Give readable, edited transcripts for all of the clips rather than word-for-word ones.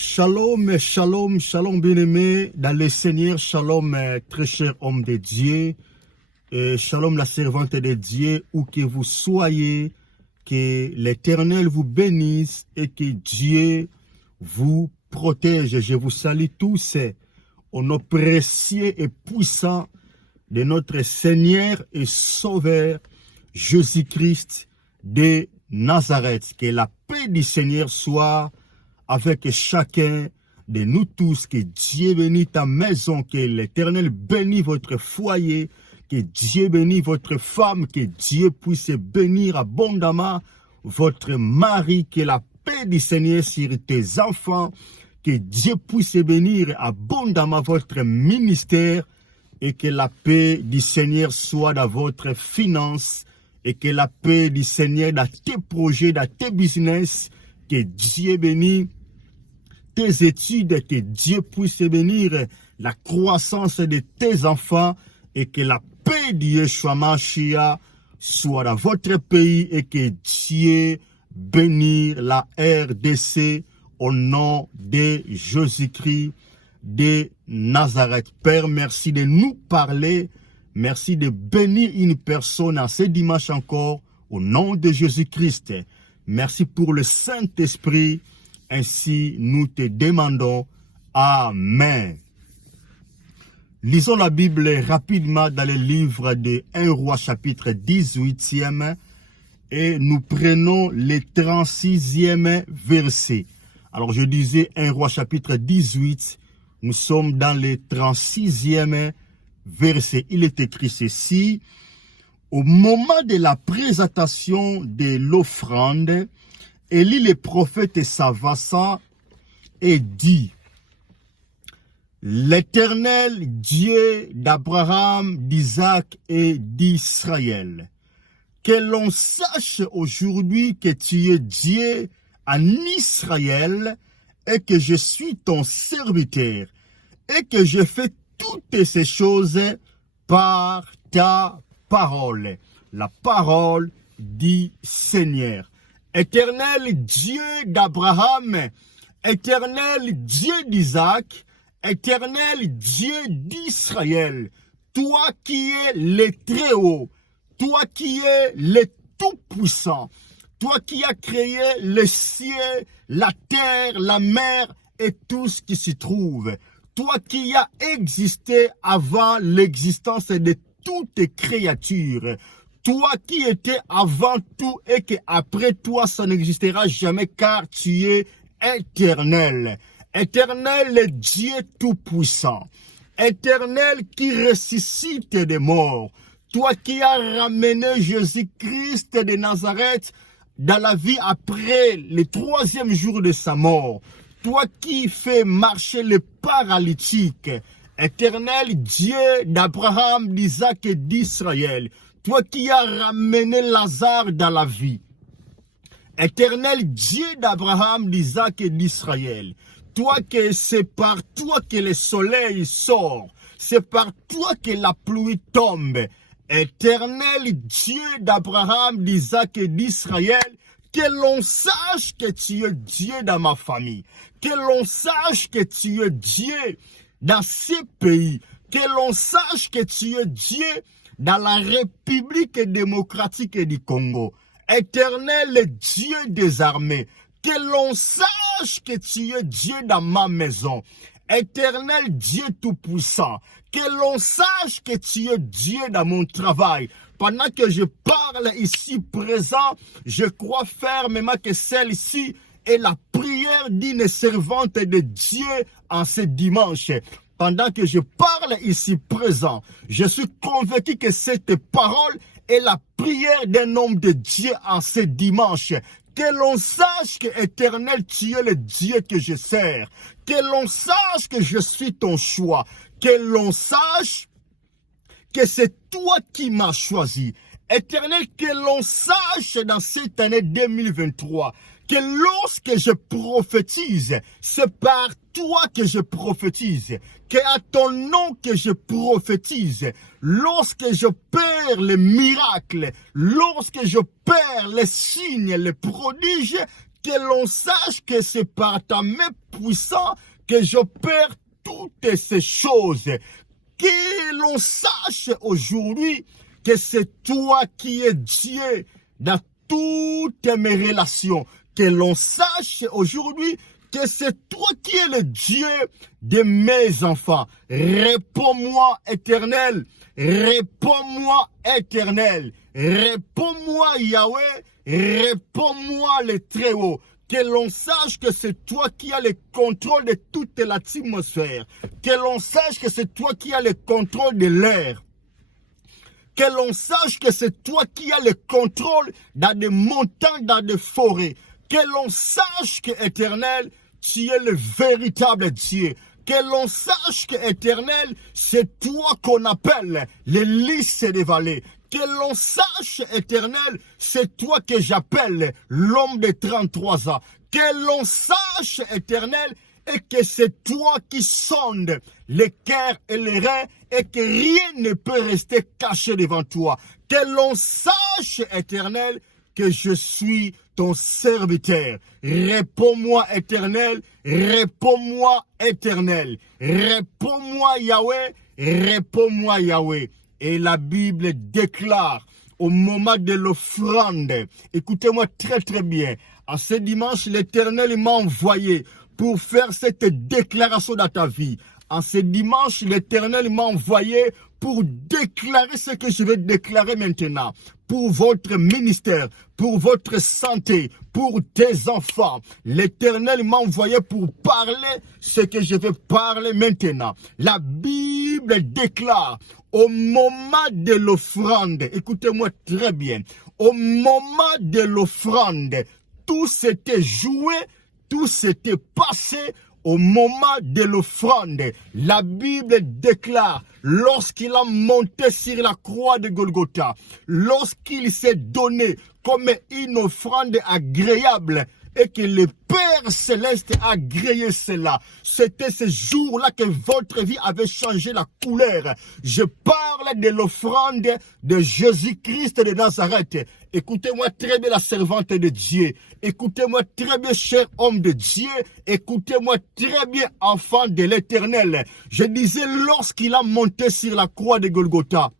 Shalom, shalom, shalom bien-aimé dans le Seigneur, shalom très cher homme de Dieu, et shalom la servante de Dieu, où que vous soyez, que l'Éternel vous bénisse et que Dieu vous protège. Je vous salue tous au nom précieux et puissant de notre Seigneur et Sauveur Jésus-Christ de Nazareth. Que la paix du Seigneur soit avec chacun de nous tous, que Dieu bénisse ta maison, que l'Éternel bénisse votre foyer, que Dieu bénisse votre femme, que Dieu puisse bénir abondamment votre mari, que la paix du Seigneur sur tes enfants, que Dieu puisse bénir abondamment votre ministère et que la paix du Seigneur soit dans votre finance et que la paix du Seigneur dans tes projets, dans tes business, que Dieu bénisse tes études, que Dieu puisse bénir la croissance de tes enfants et que la paix de Yeshua Mashiach soit dans votre pays et que Dieu bénisse la RDC au nom de Jésus-Christ de Nazareth. Père, merci de nous parler, merci de bénir une personne en ce dimanche encore au nom de Jésus-Christ. Merci pour le Saint-Esprit. Ainsi, nous te demandons. Amen. Lisons la Bible rapidement dans le livre de 1 Roi chapitre 18e et nous prenons le 36e verset. Alors je disais 1 Roi chapitre 18, nous sommes dans le 36e verset. Il est écrit ceci: au moment de la présentation de l'offrande, Élie le prophète s'avança et dit: l'Éternel Dieu d'Abraham, d'Isaac et d'Israël, que l'on sache aujourd'hui que tu es Dieu en Israël et que je suis ton serviteur et que je fais toutes ces choses par ta parole. La parole du Seigneur. Éternel Dieu d'Abraham, éternel Dieu d'Isaac, éternel Dieu d'Israël, toi qui es le Très-Haut, toi qui es le Tout-Puissant, toi qui as créé le ciel, la terre, la mer et tout ce qui s'y trouve, toi qui as existé avant l'existence de toutes créatures, toi qui étais avant tout et que après toi ça n'existera jamais car tu es éternel. Éternel Dieu tout-puissant. Éternel qui ressuscite des morts. Toi qui as ramené Jésus-Christ de Nazareth dans la vie après le 3e jour de sa mort. Toi qui fais marcher les paralytiques. Éternel Dieu d'Abraham, d'Isaac et d'Israël. Toi qui as ramené Lazare dans la vie. Éternel Dieu d'Abraham, d'Isaac et d'Israël. Toi que c'est par toi que le soleil sort. C'est par toi que la pluie tombe. Éternel Dieu d'Abraham, d'Isaac et d'Israël. Que l'on sache que tu es Dieu dans ma famille. Que l'on sache que tu es Dieu dans ces pays. Que l'on sache que tu es Dieu dans la République démocratique du Congo. Éternel Dieu des armées, que l'on sache que tu es Dieu dans ma maison. Éternel Dieu tout-puissant, que l'on sache que tu es Dieu dans mon travail. Pendant que je parle ici présent, je crois fermement que celle-ci est la prière d'une servante de Dieu en ce dimanche. Pendant que je parle ici présent, je suis convaincu que cette parole est la prière d'un homme de Dieu en ce dimanche. Que l'on sache que éternel, tu es le Dieu que je sers. Que l'on sache que je suis ton choix. Que l'on sache que c'est toi qui m'as choisi. Éternel, que l'on sache dans cette année 2023 que lorsque je prophétise, c'est par toi que je prophétise, que à ton nom que je prophétise, lorsque j'opère les miracles, lorsque j'opère les signes, les prodiges, Que l'on sache que c'est par ta main puissante que j'opère toutes ces choses. Que l'on sache aujourd'hui que c'est toi qui es Dieu dans toutes mes relations. Que l'on sache aujourd'hui que c'est toi qui es le Dieu de mes enfants. Réponds-moi, Éternel. Réponds-moi, Éternel. Réponds-moi, Yahweh. Réponds-moi, le Très-Haut. Que l'on sache que c'est toi qui as le contrôle de toute l'atmosphère. Que l'on sache que c'est toi qui as le contrôle de l'air. Que l'on sache que c'est toi qui as le contrôle dans des montagnes, dans des forêts. Que l'on sache que, Éternel, tu es le véritable Dieu. Que l'on sache que, Éternel, c'est toi qu'on appelle les lys des vallées. Que l'on sache, Éternel, c'est toi que j'appelle l'homme de 33 ans. Que l'on sache, Éternel, et que c'est toi qui sondes les cœurs et les reins et que rien ne peut rester caché devant toi. Que l'on sache, Éternel, que je suis ton serviteur. Réponds-moi, Éternel. Réponds-moi, Éternel. Réponds-moi, Yahweh. Réponds-moi, Yahweh. Et la Bible déclare au moment de l'offrande, écoutez-moi très très bien, en ce dimanche, l'Éternel m'a envoyé pour faire cette déclaration dans ta vie. En ce dimanche, l'Éternel m'a envoyé pour déclarer ce que je vais déclarer maintenant. Pour votre ministère, pour votre santé, pour tes enfants. L'Éternel m'a envoyé pour parler ce que je vais parler maintenant. La Bible déclare au moment de l'offrande, écoutez-moi très bien, au moment de l'offrande, tout s'était joué, tout s'était passé au moment de l'offrande. La Bible déclare, lorsqu'il a monté sur la croix de Golgotha, lorsqu'il s'est donné comme une offrande agréable, et que le Père Céleste a agréé cela. C'était ce jour-là que votre vie avait changé la couleur. Je parle de l'offrande de Jésus-Christ de Nazareth. Écoutez-moi très bien, la servante de Dieu. Écoutez-moi très bien, cher homme de Dieu. Écoutez-moi très bien, enfant de l'Éternel. Je disais, lorsqu'il a monté sur la croix de Golgotha,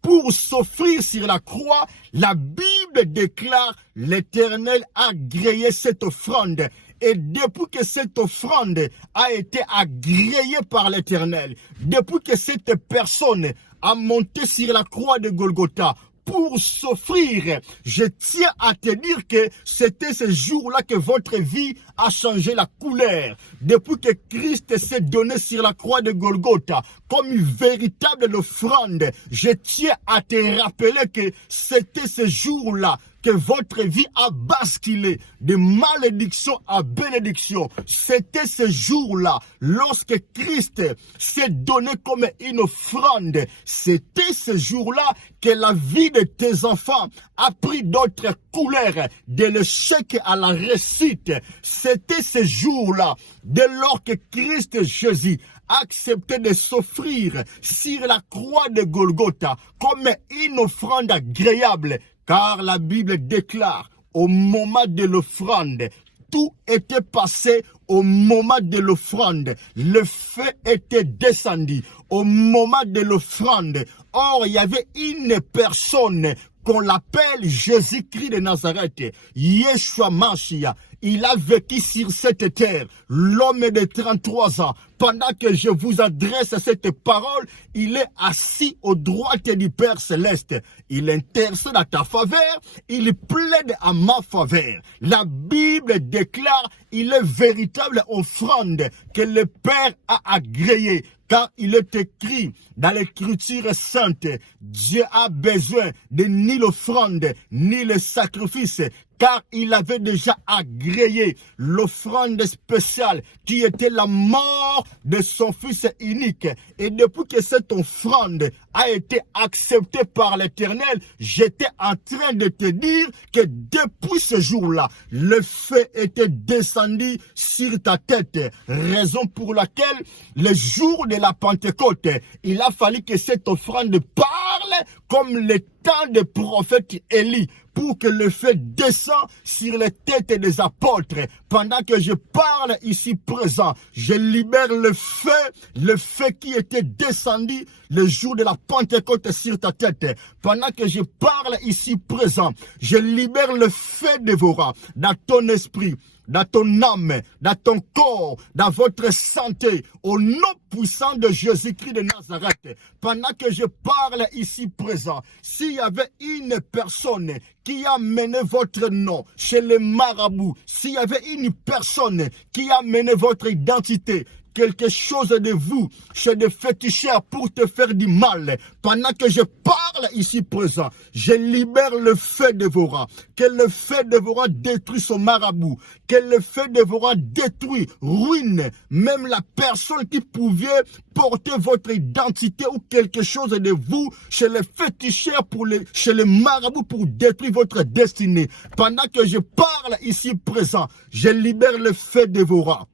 pour s'offrir sur la croix, la Bible déclare l'Éternel a agréé cette offrande. Et depuis que cette offrande a été agréée par l'Éternel, depuis que cette personne a monté sur la croix de Golgotha, pour s'offrir, je tiens à te dire que c'était ce jour-là que votre vie a changé la couleur. Depuis que Christ s'est donné sur la croix de Golgotha comme une véritable offrande, je tiens à te rappeler que c'était ce jour-là que votre vie a basculé de malédiction à bénédiction. C'était ce jour-là, lorsque Christ s'est donné comme une offrande. C'était ce jour-là que la vie de tes enfants a pris d'autres couleurs, de l'échec à la réussite. C'était ce jour-là, dès lors que Christ Jésus a accepté de s'offrir sur la croix de Golgotha comme une offrande agréable. Car la Bible déclare, au moment de l'offrande, tout était passé au moment de l'offrande. Le feu était descendu au moment de l'offrande. Or, il y avait une personne qu'on l'appelle Jésus-Christ de Nazareth, Yeshua Mashiach. Il a vécu sur cette terre, l'homme de 33 ans. Pendant que je vous adresse cette parole, il est assis aux droites du Père Céleste. Il intercède à ta faveur, il plaide à ma faveur. La Bible déclare, il est véritable offrande que le Père a agréée. Car il est écrit dans l'Écriture sainte, Dieu a besoin de ni l'offrande, ni le sacrifice, car il avait déjà agréé l'offrande spéciale qui était la mort de son Fils unique. Et depuis que cette offrande a été acceptée par l'Éternel, j'étais en train de te dire que depuis ce jour-là, le feu était descendu sur ta tête. Raison pour laquelle, le jour de la Pentecôte, il a fallu que cette offrande parle comme l'Éternel temps des prophètes Élie, pour que le feu descende sur les têtes des apôtres. Pendant que je parle ici présent, je libère le feu qui était descendu le jour de la Pentecôte sur ta tête. Pendant que je parle ici présent, je libère le feu dévorant dans ton esprit, dans ton âme, dans ton corps, dans votre santé, au nom puissant de Jésus-Christ de Nazareth. Pendant que je parle ici présent, s'il y avait une personne qui a mené votre nom chez les marabouts, s'il y avait une personne qui a mené votre identité, quelque chose de vous chez des féticheurs pour te faire du mal, pendant que je parle ici présent, je libère le feu dévorant, que le feu dévorant détruit son marabout, que le feu dévorant détruit, ruine même la personne qui pouvait porter votre identité ou quelque chose de vous chez les féticheurs, chez les marabouts pour détruire votre destinée. Pendant que je parle ici présent, je libère le feu dévorant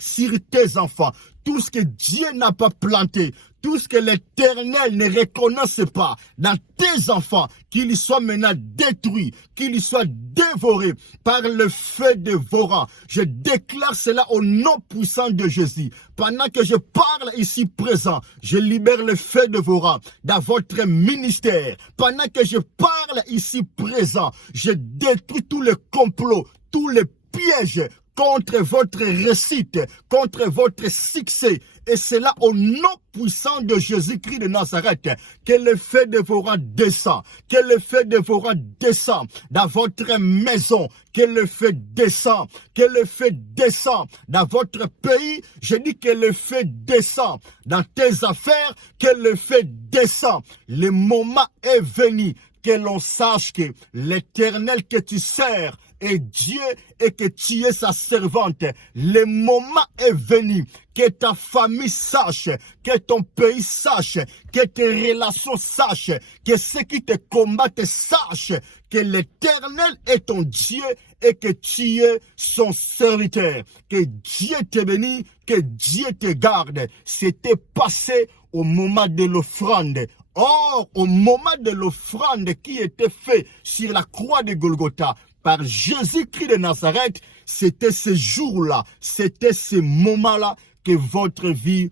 sur tes enfants, tout ce que Dieu n'a pas planté, tout ce que l'Éternel ne reconnaisse pas dans tes enfants, qu'ils soient maintenant détruits, qu'ils soient dévorés par le feu dévorant. Je déclare cela au nom puissant de Jésus. Pendant que je parle ici présent, je libère le feu dévorant dans votre ministère. Pendant que je parle ici présent, je détruis tous les complots, tous les pièges contre votre réussite, contre votre succès. Et c'est là au nom puissant de Jésus-Christ de Nazareth que le feu dévorant descend, que le feu dévorant descend dans votre maison, que le feu descend, que le feu descend dans votre pays. Je dis que le feu descend dans tes affaires, que le feu descend. Le moment est venu que l'on sache que l'Éternel que tu sers est Dieu et que tu es sa servante. Le moment est venu que ta famille sache, que ton pays sache, que tes relations sachent, que ceux qui te combattent sachent que l'Éternel est ton Dieu et que tu es son serviteur. Que Dieu te bénisse, que Dieu te garde. C'était passé au moment de l'offrande. Or, au moment de l'offrande qui était faite sur la croix de Golgotha, par Jésus-Christ de Nazareth, c'était ce jour-là, c'était ce moment-là que votre vie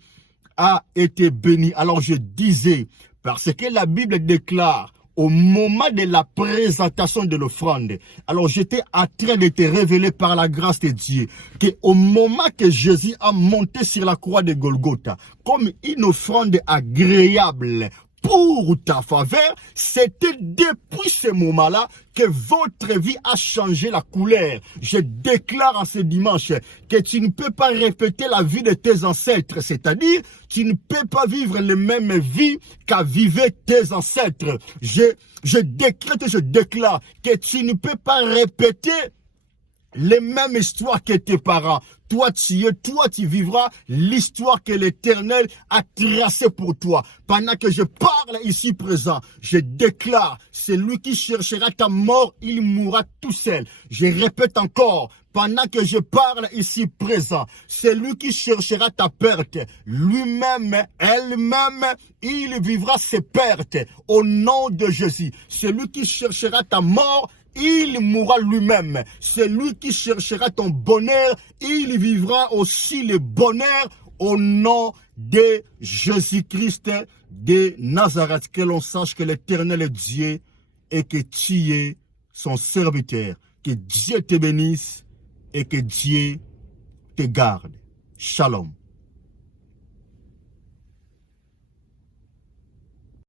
a été bénie. Alors je disais, parce que la Bible déclare, au moment de la présentation de l'offrande, alors j'étais en train de te révéler par la grâce de Dieu, qu'au moment que Jésus a monté sur la croix de Golgotha, comme une offrande agréable, pour ta faveur, c'était depuis ce moment-là que votre vie a changé la couleur. Je déclare en ce dimanche que tu ne peux pas répéter la vie de tes ancêtres, c'est-à-dire tu ne peux pas vivre les mêmes vies qu'a vivaient tes ancêtres. Je décrète et je déclare que tu ne peux pas répéter les mêmes histoires que tes parents. Toi, tu vivras l'histoire que l'Éternel a tracée pour toi. Pendant que je parle ici présent, je déclare, celui qui cherchera ta mort, il mourra tout seul. Je répète encore, pendant que je parle ici présent, celui qui cherchera ta perte, lui-même, elle-même, il vivra ses pertes au nom de Jésus. Celui qui cherchera ta mort, il mourra lui-même. Celui qui cherchera ton bonheur, il vivra aussi le bonheur au nom de Jésus-Christ de Nazareth. Que l'on sache que l'Éternel est Dieu et que tu es son serviteur. Que Dieu te bénisse et que Dieu te garde. Shalom.